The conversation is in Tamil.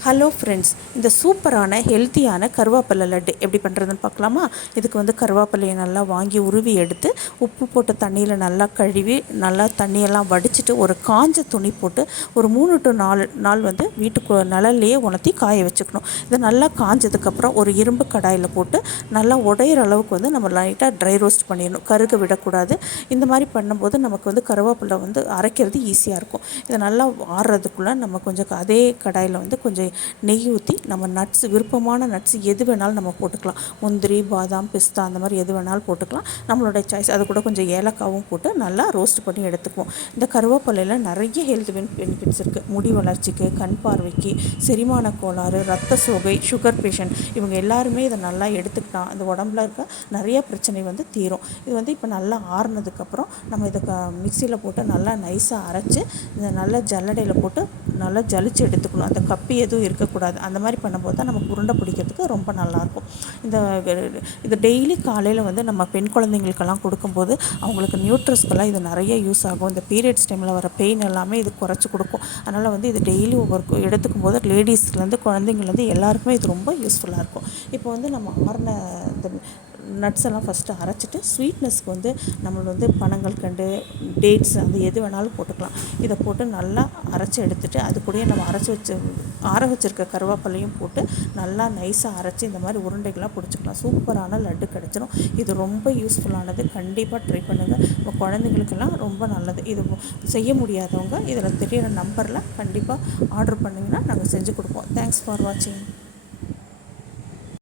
ஹலோ ஃப்ரெண்ட்ஸ், இந்த சூப்பரான ஹெல்த்தியான கருவேப்பிலை லட்டு எப்படி பண்ணுறதுன்னு பார்க்கலாமா? இதுக்கு வந்து கருவேப்பிலையை நல்லா வாங்கி உருவி எடுத்து உப்பு போட்ட தண்ணியில் நல்லா கழுவி நல்லா தண்ணியெல்லாம் வடிச்சிட்டு ஒரு காஞ்ச துணி போட்டு ஒரு 3 to 4 நாள் வந்து வீட்டுக்கு நிழல்லையே உணர்த்தி காய வச்சுக்கணும். இது நல்லா காஞ்சதுக்கப்புறம் ஒரு இரும்பு கடாயில் போட்டு நல்லா உடையிற அளவுக்கு வந்து நம்ம லைட்டாக ட்ரை ரோஸ்ட் பண்ணிடணும். கருக விடக்கூடாது. இந்த மாதிரி பண்ணும்போது நமக்கு வந்து கருவேப்பிலை வந்து அரைக்கிறது ஈஸியாக இருக்கும். இதை நல்லா ஆறுறதுக்குள்ளே நம்ம கொஞ்சம் அதே கடாயில் வந்து கொஞ்சம் நெய் ஊற்றி நம்ம நட்ஸ், விருப்பமான நட்ஸ் எது வேணாலும் நம்ம போட்டுக்கலாம். முந்திரி, பாதாம், பிஸ்தா அந்த மாதிரி எது வேணாலும் போட்டுக்கலாம். நம்மளோட சாய்ஸ். அது கூட கொஞ்சம் ஏலக்காவும் போட்டு நல்லா ரோஸ்ட் பண்ணி எடுத்துக்குவோம். இந்த கருவேப்பிலையில் நிறைய ஹெல்த் பெனிஃபிட்ஸ் இருக்குது. முடி வளர்ச்சிக்கு, கண் பார்வைக்கு, செரிமான கோளாறு, ரத்த சோகை, சுகர் பேஷண்ட் இவங்க எல்லாருமே இதை நல்லா எடுத்துக்கிட்டால் அந்த உடம்புல இருக்க நிறைய பிரச்சனை வந்து தீரும். இது வந்து இப்போ நல்லா ஆறுனதுக்கப்புறம் நம்ம இதை மிக்சியில் போட்டு நல்லா நைஸாக அரைச்சி இந்த நல்லா ஜல்லடையில் போட்டு நல்லா ஜலிச்சு எடுத்துக்கணும். அந்த கப்பி எதுவும் இருக்கக்கூடாது. அந்த மாதிரி பண்ணும்போது தான் நமக்கு உருண்டை பிடிக்கிறதுக்கு ரொம்ப நல்லாயிருக்கும். இது டெய்லி காலையில் வந்து நம்ம பெண் குழந்தைங்களுக்கெல்லாம் கொடுக்கும்போது அவங்களுக்கு நியூட்ரஸ்க்கெல்லாம் இது நிறைய யூஸ் ஆகும். இந்த பீரியட்ஸ் டைமில் வர பெயின் எல்லாமே இது குறைச்சி கொடுக்கும். அதனால் வந்து இது டெய்லி ஒவ்வொரு எடுத்துக்கும் போது லேடிஸ்லேருந்து குழந்தைங்கள்லேருந்து எல்லாருக்குமே இது ரொம்ப யூஸ்ஃபுல்லாக இருக்கும். இப்போ வந்து நம்ம ஆறின இந்த நட்ஸ் எல்லாம் ஃபஸ்ட்டு அரைச்சிட்டு ஸ்வீட்னஸ்க்கு வந்து நம்மளோட வந்து பனங்கல்கண்டு, டேட்ஸ் அது எது வேணாலும் போட்டுக்கலாம். இதை போட்டு நல்லா அரைச்சி எடுத்துகிட்டு அது கூடயே நம்ம ஆற வச்சுருக்க கருவேப்பிலையும் போட்டு நல்லா நைஸாக அரைச்சி இந்த மாதிரி உருண்டைகளாக பிடிச்சிக்கலாம். சூப்பரான லட்டு கிடச்சிரும். இது ரொம்ப யூஸ்ஃபுல்லானது. கண்டிப்பாக ட்ரை பண்ணுங்கள். இப்போ குழந்தைங்களுக்கெல்லாம் ரொம்ப நல்லது. இது செய்ய முடியாதவங்க இதில் தெரியிற நம்பரில் கண்டிப்பாக ஆர்டர் பண்ணிங்கன்னா நாங்கள் செஞ்சு கொடுப்போம். தேங்க்ஸ் ஃபார் வாட்சிங்.